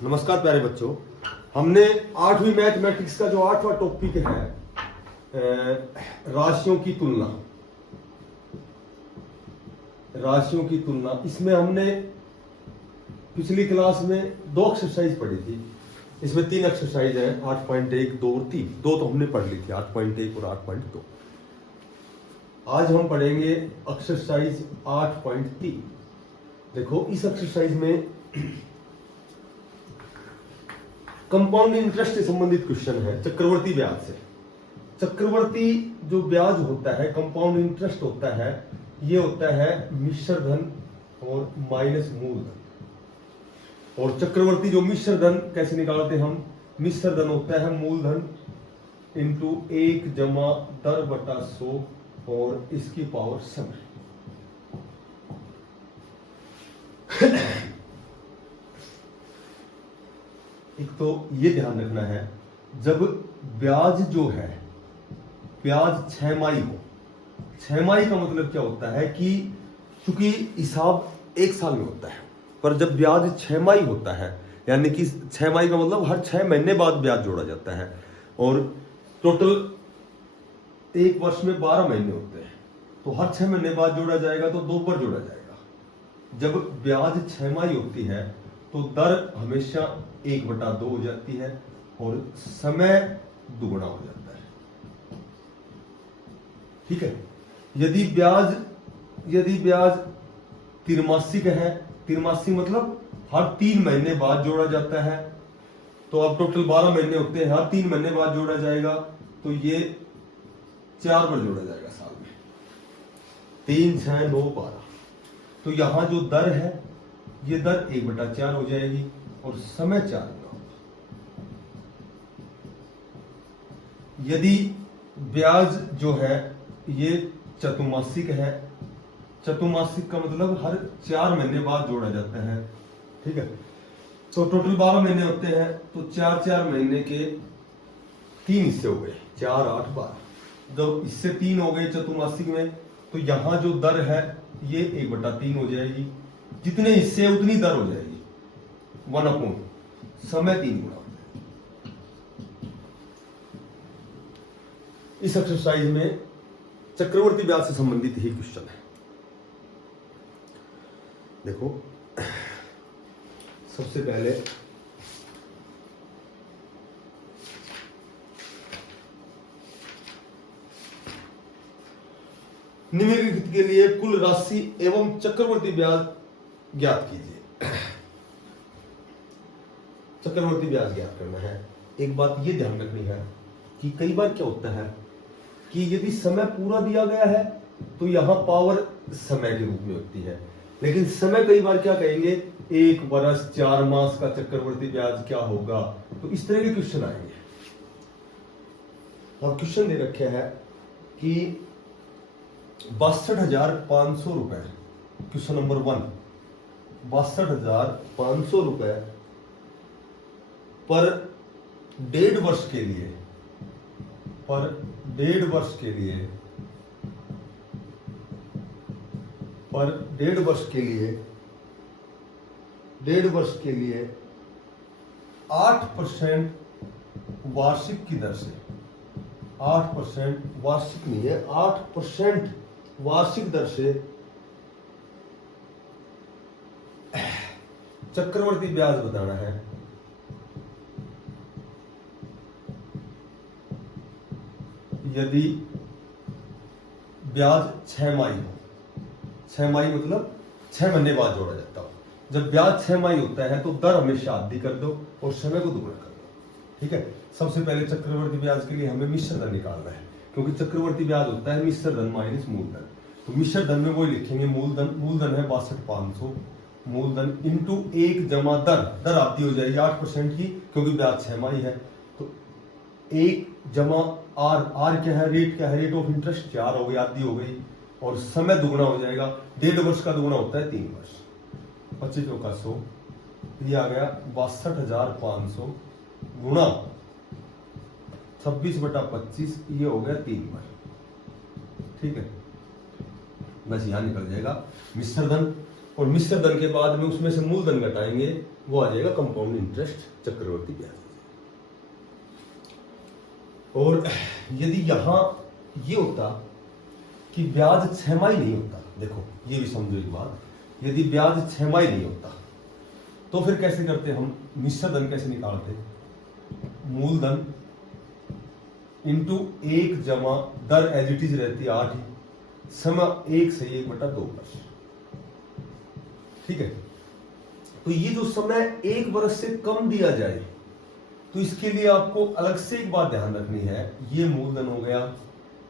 नमस्कार प्यारे बच्चों, हमने 8वीं मैथमेटिक्स का जो 8वां टॉपिक है राशियों की तुलना, इसमें हमने पिछली क्लास में 2 एक्सरसाइज पढ़ी थी। इसमें 3 एक्सरसाइज हैं, 8.1, 2 और 3। 2 तो हमने पढ़ ली थी, 8.1 और 8.2। आज हम पढ़ेंगे एक्सरसाइज 8.3। देखो, इस एक्सरसाइज में कंपाउंड इंटरेस्ट से संबंधित क्वेश्चन है, चक्रवर्ती ब्याज से। चक्रवर्ती जो ब्याज होता है, कंपाउंड इंटरेस्ट होता है, ये होता है मिश्र धन और माइनस मूलधन। और चक्रवर्ती जो मिश्र धन कैसे निकालते हैं हम? मिश्र धन होता है मूलधन इंटू 1 जमा दर बटा 100 और इसकी पावर 7। एक तो ये ध्यान रखना है, जब ब्याज जो है, ब्याज 6माही हो। 6माही का मतलब क्या होता है कि चूंकि हिसाब 1 साल में होता है, पर जब ब्याज 6माही होता है, यानी कि 6माही का मतलब हर 6 महीने बाद ब्याज जोड़ा जाता है। और टोटल 1 वर्ष में 12 महीने होते हैं, तो हर 6 महीने बाद जोड़ा जाएगा, तो 2 पर जोड़ा जाएगा। जब ब्याज 6माही होती है तो दर हमेशा 1/2 हो जाती है और समय दुगुना हो जाता है। ठीक है। यदि ब्याज त्रिमासिक है, त्रिमासिक मतलब हर 3 महीने बाद जोड़ा जाता है, तो अब टोटल 12 महीने होते हैं, हर 3 महीने बाद जोड़ा जाएगा, तो ये 4 बार जोड़ा जाएगा साल में। 3, 6, 9, 12। तो यहां जो दर है, ये दर 1/4 हो जाएगी और समय 4 गुना होगा। यदि ब्याज जो है ये चतुर्मासिक है, चतुर्मासिक का मतलब हर 4 महीने बाद जोड़ा जाता है। ठीक है। तो टोटल 12 महीने होते हैं, तो 4 महीने के 3 हिस्से हो गए, 4, 8, 12। जब इससे 3 हो गए चतुर्मासिक में, तो यहां जो दर है ये 1/3 हो जाएगी। जितने हिस्से उतनी दर हो जाएगी, 1/, समय 3 गुना हो जाएगा। इस एक्सरसाइज में चक्रवर्ती ब्याज से संबंधित ही क्वेश्चन है। देखो, सबसे पहले निम्नलिखित के लिए कुल राशि एवं चक्रवर्ती ब्याज ज्ञात कीजिए। चक्रवर्ती ब्याज ज्ञात करना है। एक बात यह ध्यान रखनी है कि कई बार क्या होता है कि यदि समय पूरा दिया गया है तो यहां पावर समय के रूप में होती है, लेकिन समय कई बार क्या कहेंगे, 1 वर्ष 4 मास का चक्रवर्ती ब्याज क्या होगा, तो इस तरह के क्वेश्चन आएंगे। और क्वेश्चन दे रखे है कि 62,500 रुपए, क्वेश्चन नंबर 1, 62,500 रुपए पर 1.5 वर्ष के लिए, पर 1.5 वर्ष के लिए, पर 1.5 वर्ष के लिए, 1.5 वर्ष के लिए 8% वार्षिक की दर से, 8% वार्षिक नहीं है, 8% वार्षिक दर से चक्रवर्ती ब्याज बताना है। यदि ब्याज 6माही हो, 6माही मतलब 6 महीने बाद जोड़ा जाता हो। जब ब्याज 6माही होता है तो दर हमेशा आधी कर दो और समय को दुगुना कर दो। ठीक है। सबसे पहले चक्रवर्ती ब्याज के लिए हमें मिश्र धन निकालना है, क्योंकि चक्रवर्ती ब्याज होता है मिश्र धन माइनस मूलधन। तो मिश्र धन में वही लिखेंगे, मूलधन है 62,500, मूलधन इंटू 1 जमा दर आती हो जाएगी 8% की, क्योंकि ब्याज 6माही है। तो 1 जमा आर क्या है, रेट क्या है, रेट ऑफ इंटरेस्ट 4 हो गई, आधी हो गई, और समय दुगुना हो जाएगा। 1.5 वर्ष का दुगुना होता है 3 वर्ष। 25 का 100, ये आ गया 62,500 गुणा 26/25, ये हो गया 3 वर्ष। ठीक है, बस यहां निकल जाएगा। मिश्र धन और मिश्र धन के बाद में उसमें से मूलधन घटाएंगे, वो आ जाएगा कंपाउंड इंटरेस्ट, चक्रवर्ती ब्याज। और यदि यहां ये होता कि ब्याज छमाही नहीं होता, देखो ये भी समझो एक बात, यदि ब्याज छमाही नहीं होता तो फिर कैसे करते हम, मिश्र धन कैसे निकालते, मूलधन इंटू 1 जमा दर एज इट इज रहती है 8 ही, समय 1 से 1/2 वर्ष। ठीक है, तो ये जो समय 1 वर्ष से कम दिया जाए तो इसके लिए आपको अलग से एक बात ध्यान रखनी है, ये मूलधन हो गया,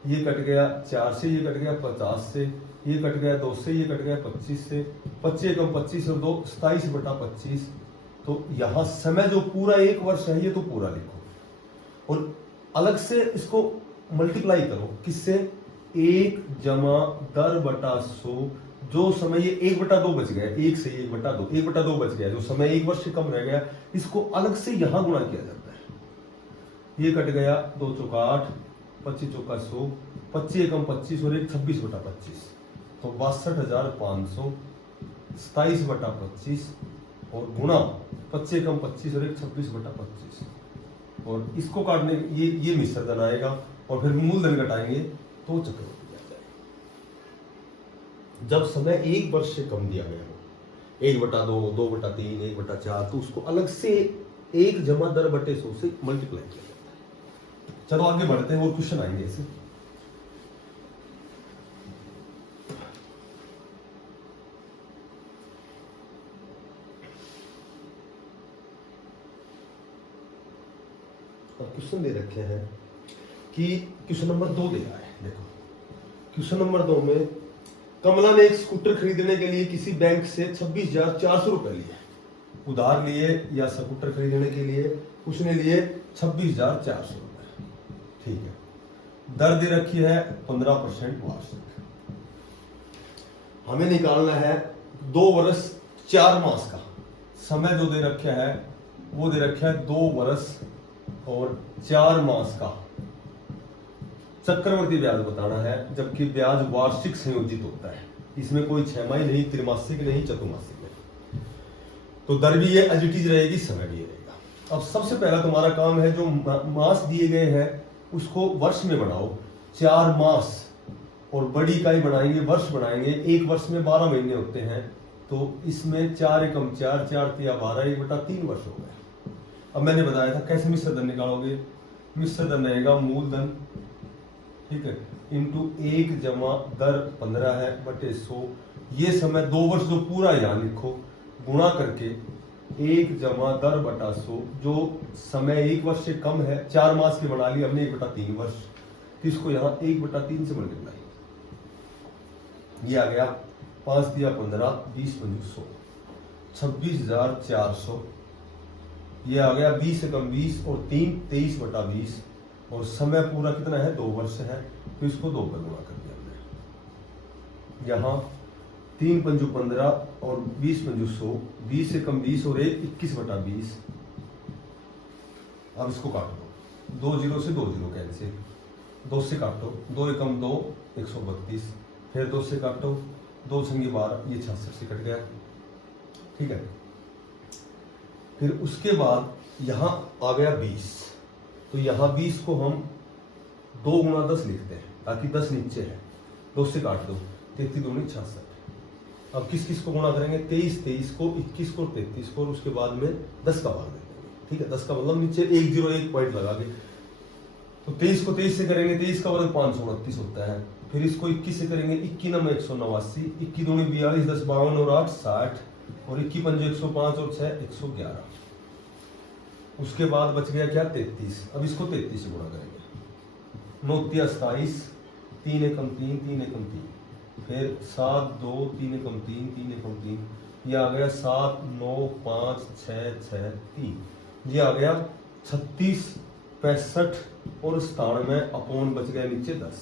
ये कट गया 4 से, ये कट गया 50 से, ये कट गया 2 से, ये कट गया 25 से, 25 कम 25 और 2 27/25। तो यहां समय जो पूरा 1 वर्ष है ये तो पूरा लिखो और अलग से इसको मल्टीप्लाई करो, किससे, 1 जमा दर बटा 100, जो समय ये 1/2 बच गया, 1 से 1/2, 1/2 बच गया, जो समय 1 वर्ष से कम रह गया, इसको अलग से यहां गुणा किया जाता है। ये कट गया 2 चौका 8, 25 चौका 100, 25 कम 25 और 1 26/25, तो 62,500, 27/25 और गुणा 25 कम 25 और 1 26/25, और इसको काटने ये मिश्र धन आएगा और फिर मूलधन घटाएंगे तो चक्रवर्ती ब्याज आएगा। जब समय 1 वर्ष से कम दिया गया हो, 1/2, 2/3, 1/4, तो उसको अलग से 1 जमा दर बटे 100 से मल्टीप्लाई किया जाता है। चलो आगे बढ़ते हैं और क्वेश्चन आएंगे इसे। क्वेश्चन दे रखे हैं कि क्वेश्चन नंबर 2 दे रहा है, देखो क्वेश्चन नंबर 2 में कमला ने एक स्कूटर खरीदने के लिए किसी बैंक से 26,400 रुपए लिए, उधार लिए या स्कूटर खरीदने के लिए उसने लिए 26,400 रुपए। ठीक है, दर दे रखी है 15% वार्षिक, हमें निकालना है 2 वर्ष 4 मास का, समय जो दे रखा है वो दे रखा है 2 वर्ष और 4 मास का, चक्रवर्ती ब्याज बताना है, जबकि ब्याज वार्षिक संयोजित होता है, इसमें कोई छमाही नहीं, त्रिमासिक नहीं, चतुर्मासिक नहीं, तो दर भी ये एज इट इज रहेगी, समय भी ये रहेगा। अब सबसे पहला तुम्हारा काम है, जो मास दिए गए हैं उसको वर्ष में बनाओ, 4 मास और बड़ी इकाई बनाएंगे, वर्ष बनाएंगे, 1 वर्ष में 12 महीने होते हैं, तो इसमें 4 एकम 4, 4 तिया 12, 1/3 वर्ष हो गए। अब मैंने बताया था कैसे मिश्र धन निकालोगे, मिश्र धन रहेगा मूलधन, ठीक है, इंटू 1 जमा दर 15 है बटे 100, ये समय 2 वर्ष जो पूरा यहां लिखो, गुणा करके 1 जमा दर बटा 100, जो समय 1 वर्ष से कम है, 4 मास के बना लिया हमने 1/3 वर्ष, तो इसको यहाँ 1/3 से मल्टीप्लाई, ये आ गया 5 दिया 15, 20 पंजू 100, 26,400, ये आ गया 20 कम 20 और 3 23/20, और समय पूरा कितना है, 2 वर्ष है, तो इसको 2 पर गुणा कर दिया हमने। यहाँ 3 पंजू 15 और 20 पंजू 100, 20 कम 20 और 1 21/20। अब इसको काट दो, 2 0 से 2 0 कैंसिल, 2 से काटो, 2 एकम 2 132, फिर 2 से काटो, 2 संगी 12, ये 66 से कट गया। ठीक है, फिर उसके बाद यहां आ गया 20, तो यहां 20 को हम 2 गुणा 10 लिखते हैं ताकि 10 नीचे है, 2 से काट दो, 33 दूनी 66। अब किस किस को गुणा करेंगे, 23 को, 21 को, 33 को, और उसके बाद में 10 का भाग देंगे। ठीक है, 10 का मतलब नीचे 101 पॉइंट लगा के, तो 23 को 23 से करेंगे, 23 का वर्ग 529 होता है, फिर इसको 21 से करेंगे, 21 नम 189, 21 दूनी 42, 10 52 और 8 60, और 21 पंजे 105 और 6 111। उसके बाद बच गया क्या, 33। अब इसको 33 से गुणा करेंगे, 9 तिया 27, 3 एकम 3, 3 एकम 3, फिर 7 2 3 एकम 3, 3 एकम 3, ये आ गया 7 9 5 6 6 3, ये आ गया 36 65 और 97 अपॉन बच गया नीचे 10।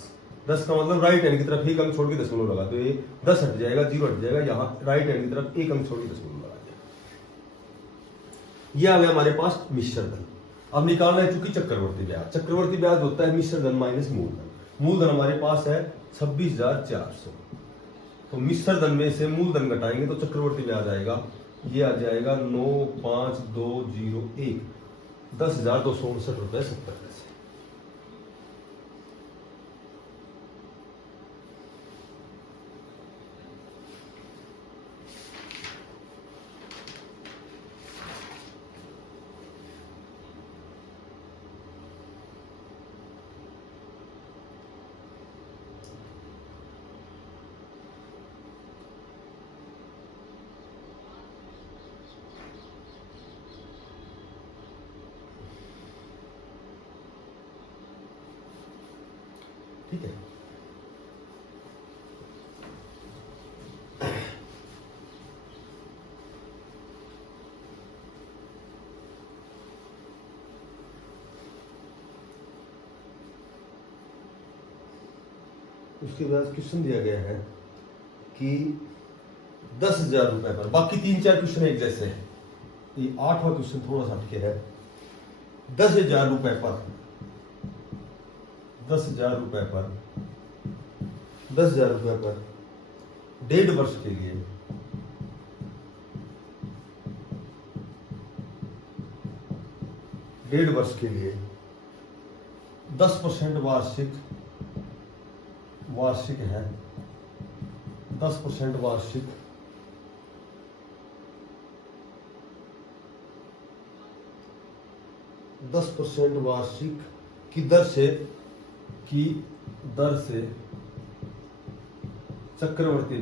10 का मतलब राइट हैंड की तरफ एक अंक छोड़ के दशमलव लगा, तो ये 10 हट जाएगा, 0 हट जाएगा, यहाँ राइट हैंड की तरफ एक अंक छोड़ के दशमलव लगा दिया। ये आ गया हमारे पास मिश्र धन। अब निकालना है चूंकि चक्रवर्ती ब्याज, चक्रवर्ती ब्याज होता है मिश्र धन माइनस मूलधन। मूलधन हमारे पास है 26,400, तो मिश्र धन में से मूलधन घटाएंगे तो चक्रवर्ती ब्याज आएगा, ये आ जाएगा 95201, 10,259.70 पैसे। ठीक है, उसके बाद क्वेश्चन दिया गया है कि 10,000 रुपए पर, बाकी 3-4 क्वेश्चन एक जैसे हैं, ये 8वां क्वेश्चन थोड़ा सा हटके है। 10,000 रुपए पर 10,000 रुपए पर 10,000 रुपए पर 1.5 वर्ष के लिए 1.5 वर्ष के लिए 10% वार्षिक है, 10% वार्षिक 10% वार्षिक की दर से चक्रवर्ती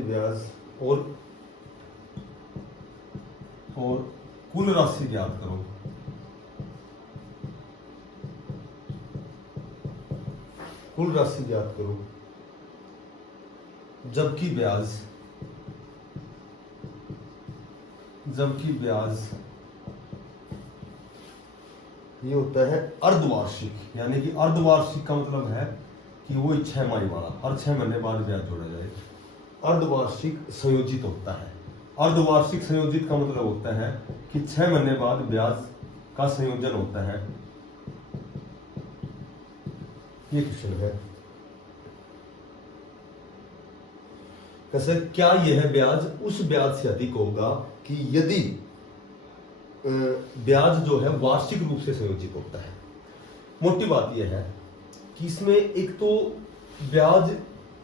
ब्याज और कुल राशि ज्ञात करो। कुल राशि ज्ञात करो जबकि ब्याज ये होता है अर्धवार्षिक, यानी कि अर्धवार्षिक का मतलब है कि वो 6 माही वाला, हर 6 महीने बाद ब्याज जोड़ा जाए। अर्धवार्षिक संयोजित होता है। अर्धवार्षिक संयोजित का मतलब होता है कि 6 महीने बाद ब्याज का संयोजन होता है। ये क्वेश्चन है, कैसे, क्या यह ब्याज उस ब्याज से अधिक होगा कि यदि ब्याज जो है वार्षिक रूप से संयोजित होता है। मोटी बात यह है कि इसमें एक तो ब्याज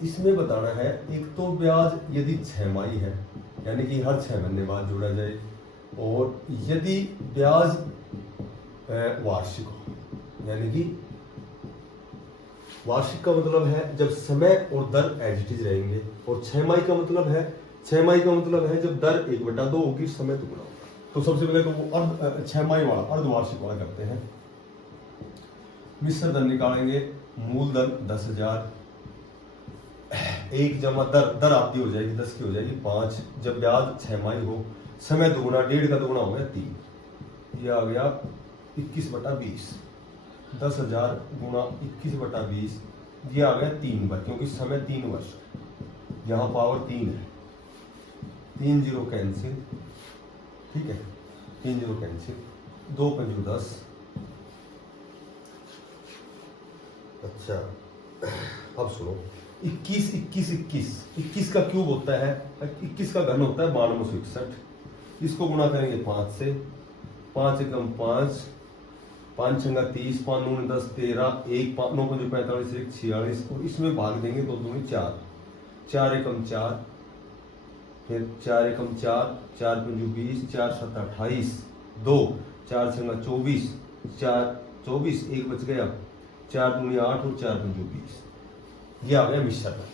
इसमें बताना है, एक तो ब्याज यदि 6 माही है यानी कि हर 6 महीने बाद जोड़ा जाए, और यदि ब्याज वार्षिक हो यानी कि वार्षिक का मतलब है जब समय और दर एज इट इज रहेंगे, और 6 माही का मतलब है जब दर 1/2 होगी, समय दुगना होगा। तो सबसे पहले तो वो 6 माही वाला अर्धवार्षिक वाला करते हैं। मिश्र धन निकालेंगे, मूलधन 10,000, 1 जमा दर आती हो जाएगी 10 की हो जाएगी 5, जब ब्याज 6 माही हो, समय दुगुना, 1.5 का दुगुना हो गया 3, ये आ गया 21/20, 10,000 गुणा 21/20, ये आ गया 3 बार, क्योंकि समय 3 वर्ष, यहाँ पावर 3 है, 3 0 कैंसिल, ठीक है, 3 0 कैंसिल, 2 5 10। अच्छा, अब सुनो, 21 का क्यूब होता है, 21 का घन होता है 9261, इसको गुणा करेंगे 5 से, 5 एकम 5, 5 छंगा 30, 5 9 10 13, 1 5 9 5 45, 1 46, और इसमें भाग देंगे 2 दूनी 4, 4 एकम 4, फिर 4 एकम 4, 4 पंजू 20, 4 7 28, 2 4 छंगा 24, 4 24, 1 बच गया, 4 दूनी 8 और 4 पंजू 20, ये आ गया मिश्र धन।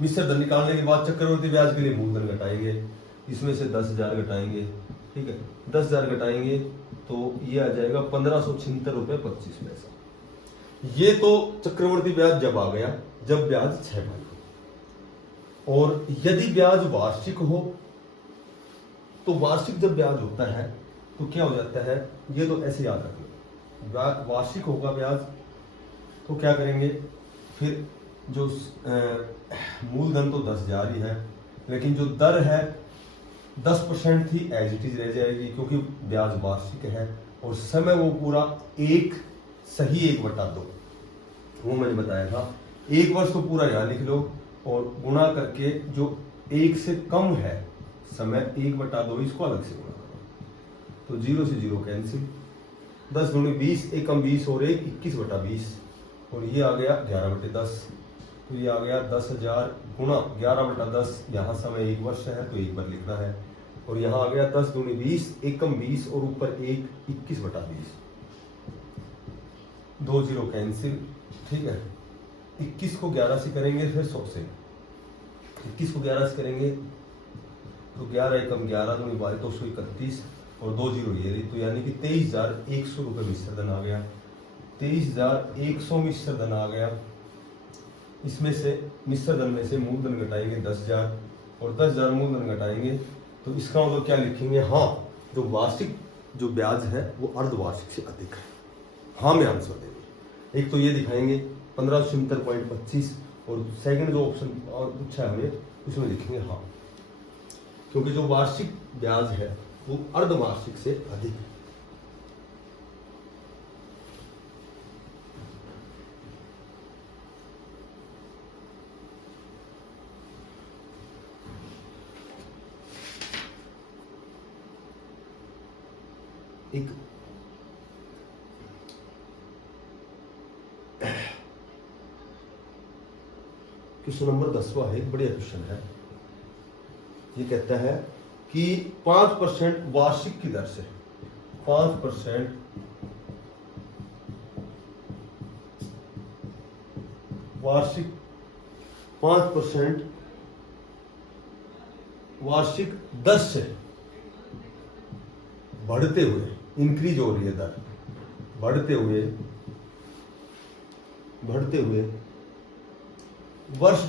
मिश्र धन निकालने के बाद चक्रवर्ती ब्याज के लिए मूलधन घटाएंगे, इसमें से 10,000 घटाएंगे, ठीक है, 10,000 घटाएंगे तो ये आ जाएगा 1576.25 पैसा। ये तो चक्रवर्ती ब्याज जब आ गया जब ब्याज 6 माही हो, और यदि ब्याज वार्षिक हो तो वार्षिक जब ब्याज होता है तो क्या हो जाता है, ये तो ऐसे याद रखना, वार्षिक होगा ब्याज तो क्या करेंगे, फिर जो मूलधन तो 10,000 ही है, लेकिन जो दर है 10% थी एज इट इज रह जाएगी, क्योंकि ब्याज वार्षिक है, और समय वो पूरा 1 सही 1/2, वो मैंने बताया था। 1 वर्ष तो पूरा यहाँ लिख लो और गुणा करके जो 1 से कम है समय 1/2 इसको अलग से गुणा करो तो 0 से 0 कैंसिल। 10 दूनी 20, 1 कम 20 और 1 21/20 और ये आ गया 11/10। तो ये आ गया 10,000 गुणा 11/10। यहाँ समय 1 वर्ष है तो 1 बार लिखना है और यहाँ आ गया 10 दूनी 20, 1 कम 20 और ऊपर 1 21/20। 2 0 कैंसिल। ठीक है, 21 को 11 से करेंगे फिर 100 से। 21 को 11 से करेंगे तो 11 एकम 11 दूनी 12 तो 131 और 2 0 ये रही तो यानी कि 23,100 रुपये मिश्र धन आ गया। 23,100 मिश्र धन आ गया। इसमें से मिश्र धन में से मूलधन घटाएंगे 10,000 और 10,000 मूलधन घटाएंगे तो इसका मतलब क्या लिखेंगे, हाँ जो वार्षिक जो ब्याज है वो अर्धवार्षिक से अधिक है। हाँ में आंसर देंगे। एक तो ये दिखाएंगे 1576.25 और सेकंड जो ऑप्शन और पूछा है हमें उसमें लिखेंगे हाँ, क्योंकि जो वार्षिक ब्याज है वो अर्धवार्षिक से अधिक है। एक क्वेश्चन नंबर 10वां है, एक बढ़िया क्वेश्चन है। ये कहता है कि 5% वार्षिक की दर से 5% वार्षिक 5% वार्षिक 10 से बढ़ते हुए इंक्रीज हो रही है दर, बढ़ते हुए वर्ष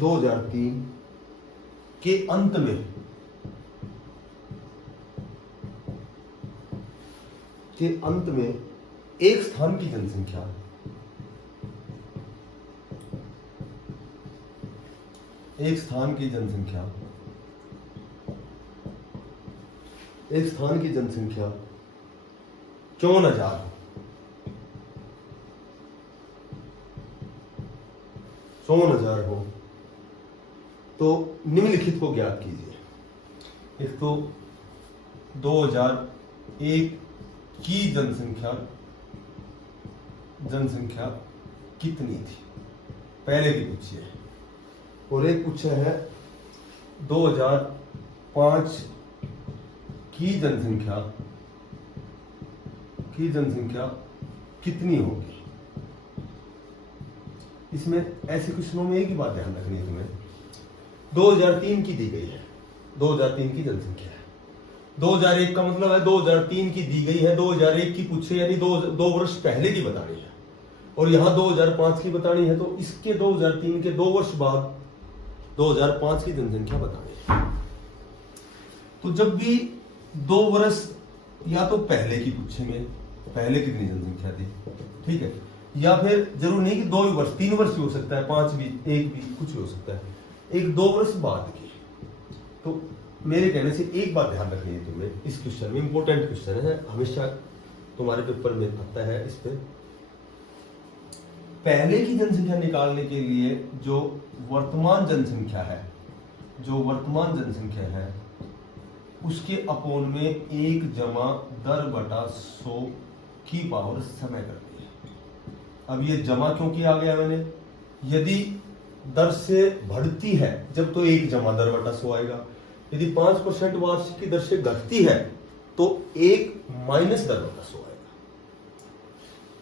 2003 के अंत में एक स्थान की जनसंख्या एक स्थान की जनसंख्या 54,000 हो तो निम्नलिखित को ज्ञात कीजिए। एक तो 2001 की जनसंख्या कितनी थी, पहले की पूछी है, और एक पूछा है 2005 की जनसंख्या कितनी होगी। इसमें ऐसे क्वेश्चनों में एक ही बात ध्यान रखनी है तुम्हें, 2003 की दी गई है, 2003 की जनसंख्या है। 2001 का मतलब है 2003 की दी गई है, 2001 की पूछे यानी दो वर्ष पहले की बतानी है, और यहां 2005 की बतानी है तो इसके 2003 के 2 वर्ष बाद 2005 की जनसंख्या बतानी है। तो जब भी 2 वर्ष या तो पहले की पूछेंगे, पहले कितनी जनसंख्या थी, ठीक है, या फिर जरूर नहीं कि 2 वर्ष 3 वर्ष भी हो सकता है, 5 भी, 1 भी, कुछ भी हो सकता है, एक 2 वर्ष बाद की। तो मेरे कहने से एक बात ध्यान रखनी है तुम्हें, इस क्वेश्चन में इंपॉर्टेंट क्वेश्चन है, हमेशा तुम्हारे पेपर में आता है। इस पे पहले की जनसंख्या निकालने के लिए जो वर्तमान जनसंख्या है उसके अपोन में 1 जमा दर बटा 100 की पावर समय करती है। अब ये जमा क्यों किया गया मैंने, यदि दर से बढ़ती है जब तो 1 जमा दर बटा 100 आएगा, यदि 5% वार्षिक की दर से घटती है तो 1 माइनस दर बटा 100 आएगा।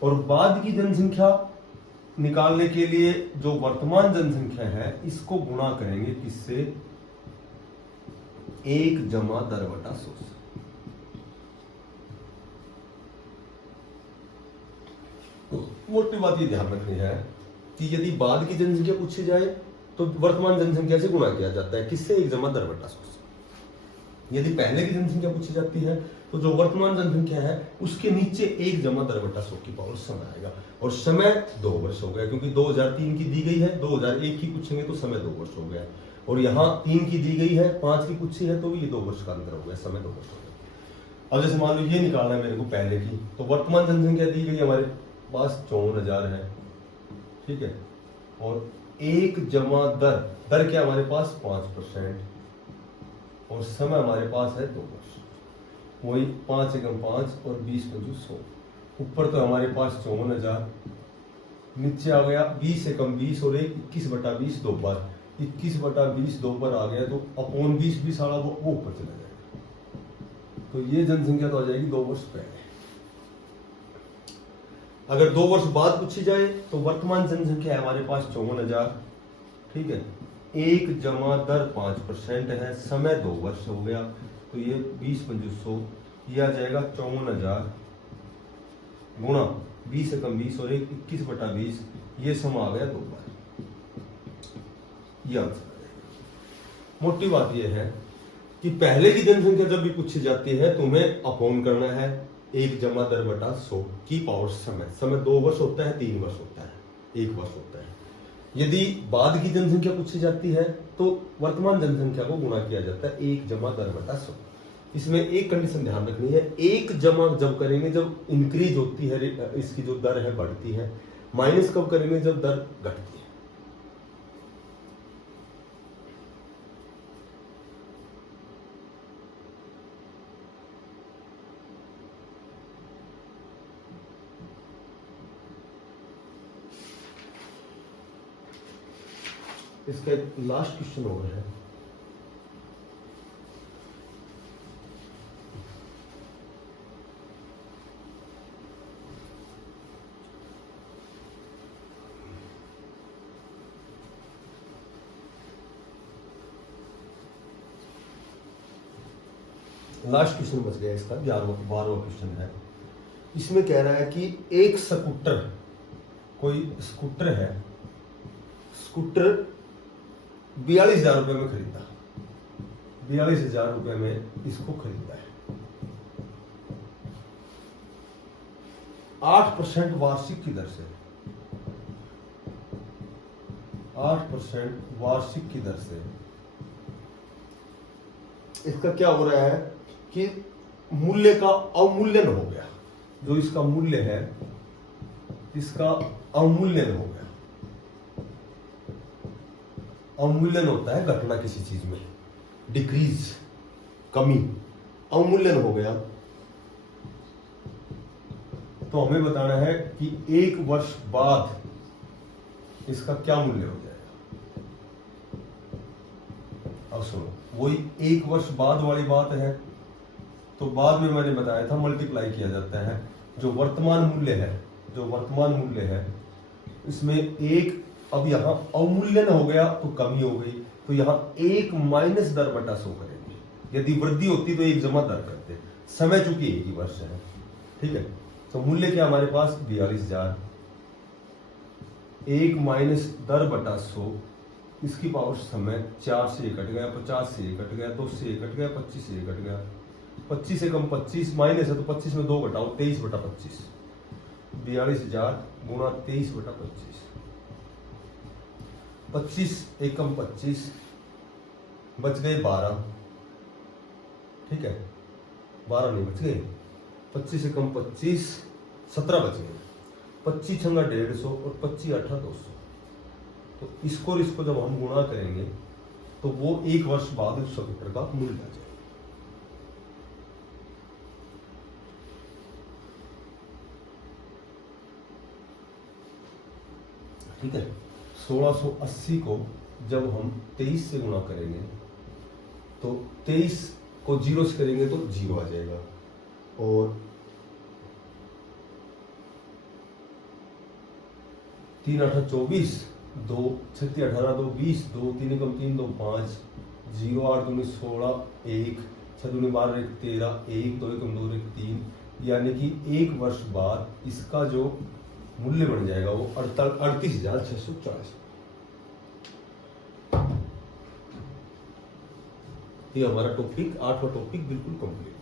और बाद की जनसंख्या निकालने के लिए जो वर्तमान जनसंख्या है इसको गुणा करेंगे किससे, 1 जमा दर बटा 100 से। मोटी बात ये ध्यान रखनी है कि यदि बाद की जनसंख्या पूछी जाए तो वर्तमान जनसंख्या से गुणा किया जाता है, किससे, 1 जमा दर बटा 100 से। यदि पहले की जनसंख्या पूछी जाती है तो जो वर्तमान जनसंख्या है उसके नीचे 1 जमा दर बटा 100 की पावर समय आएगा, और समय 2 वर्ष हो गया, क्योंकि 2003 की दी गई है, 2001 की पूछेंगे तो समय 2 वर्ष हो गया, और यहाँ 3 की दी गई है, 5 की पूछी है तो ये 2 वर्ष का अंतर हो गया, समय 2 वर्ष हो गया। अब जैसे मान लो ये निकालना है मेरे को पहले की, तो वर्तमान जनसंख्या दी गई हमारे पास 54,000 है, ठीक है, और एक जमा दर, दर क्या हमारे पास 5%, और समय हमारे पास है 2 वर्ष, वही 5 एकम 5 और 20 पंचु 100। ऊपर तो हमारे पास 54,000, नीचे आ गया 20 एकम 20 और 21/20 दो बार, 21/20 दो बार आ गया, तो अपॉन 20 साला वो ऊपर चला जाएगा। तो ये जनसंख्या तो आ जाएगी 2 वर्ष पहले। अगर 2 वर्ष बाद पूछी जाए तो वर्तमान जनसंख्या है हमारे पास 54,000, ठीक है, एक जमा दर 5% है, समय 2 वर्ष हो गया, तो ये 20 पंचु 100, ये आ जाएगा 54,000 गुणा 20 एकम 20 और 21/20, ये सम आ गया 2 बार, ये आंसर आ जाएगा। मोटी बात यह है कि पहले की जनसंख्या जब भी पूछी जाती है तुम्हें अपॉन करना है 1 जमा दर बटा 100 की पावर समय। समय 2 वर्ष होता है, 3 वर्ष होता है, 1 वर्ष होता है। यदि बाद की जनसंख्या पूछी जाती है तो वर्तमान जनसंख्या को गुणा किया जाता है 1 जमा दर बटा 100। इसमें एक कंडीशन ध्यान रखनी है, 1 जमा जब करेंगे जब इंक्रीज होती है, इसकी जो दर है बढ़ती है, माइनस कब करेंगे जब दर घटती है। इसका लास्ट क्वेश्चन और है, लास्ट क्वेश्चन बच गया इसका, 12वां क्वेश्चन है। इसमें कह रहा है कि एक स्कूटर, कोई स्कूटर है, स्कूटर 42,000 रुपए में खरीदा, 42,000 रुपए में इसको खरीदा है, 8% वार्षिक की दर से, 8% वार्षिक की दर से। इसका क्या हो रहा है कि मूल्य का अवमूल्यन हो गया, जो इसका मूल्य है इसका अवमूल्यन हो गया। अवमूल्यन होता है घटना किसी चीज में, डिक्रीज, कमी, अवमूल्यन हो गया। तो हमें बताना है कि 1 वर्ष बाद इसका क्या मूल्य हो जाएगा। अब सुनो, वही 1 वर्ष बाद वाली बात है, तो बाद में मैंने बताया था मल्टीप्लाई किया जाता है। जो वर्तमान मूल्य है, जो वर्तमान मूल्य है इसमें एक, अब यहाँ अवमूल्यन हो गया तो कमी हो गई, तो यहाँ 1 माइनस दर बटा 100 करेंगे। यदि वृद्धि होती तो 1 जमा दर करते, समय चूंकि 1 ही वर्ष है, ठीक है। तो मूल्य क्या हमारे पास 42,000, 1 माइनस दर बटा 100, इसकी पावर समय 4 से 1 कट गया, 50 से 1 कट गया, 2 से 1 कट गया, 25 से 1 कट गया, 25 से कम 25 माइनस है तो 25 में 2 घटाओ, 23/25, 42,000 गुणा 23/25, 25 एकम 25, बच गए 12, ठीक है, 12 नहीं बच गए, 25 एकम 25, 17 बच गए, 25 छंगा 150 और 25 8 200। तो इसको और इसको जब हम गुणा करेंगे तो वो 1 वर्ष बाद उस स्कूटर का मूल्य आ जाएगा। ठीक है, 1680 को जब हम 23 से गुणा करेंगे तो 23 को 0 से करेंगे तो 0 आ जाएगा, और 3 8 24, 2 36 18 2 20, 2 3 कम 3 2 5, 0 8 2 16, 1 6 2 12 1 13, 1 2 कम 2 1 3, यानी कि 1 वर्ष बाद इसका जो मूल्य बन जाएगा वो 38,640। ये हमारा टॉपिक 8वां टॉपिक बिल्कुल कंप्लीट।